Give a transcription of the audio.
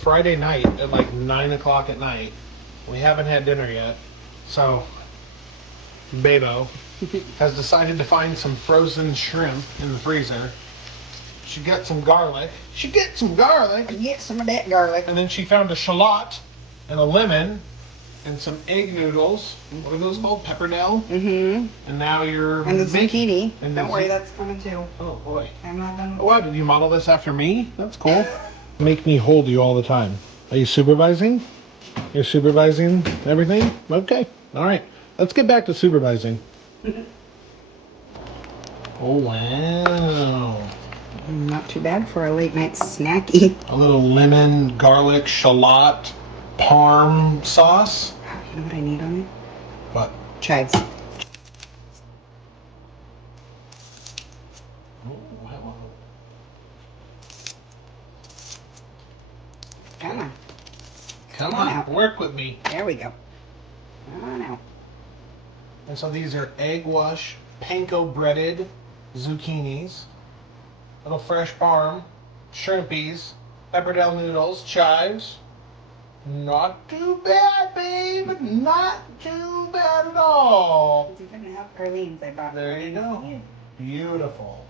Friday night at like 9 o'clock at night. We haven't had dinner yet. So, Beto has decided to find some frozen shrimp in the freezer. She got some garlic. Get some of that garlic. And then she found a shallot and a lemon and some egg noodles. What are those called? Pepperdell? Mm-hmm. And now you're... And the zucchini. And Don't worry, that's coming too. Oh, boy. I'm not done with What? Did you model this after me? That's cool. Make me hold you all the time. Are you supervising? You're supervising everything? Okay. All right. Let's get back to supervising. Oh, wow. Not too bad for a late night snacky. A little lemon, garlic, shallot, parm sauce. You know what I need on it? What? Chives. Oh, hello. Come on. Come on on, out. work with me. There we go. Come on out. And so these are egg wash, panko breaded zucchinis, little fresh parm, shrimpies, pepperdell noodles, chives. Not too bad, babe. Not too bad at all. It's even half Arlene's I bought. There you go. Beautiful.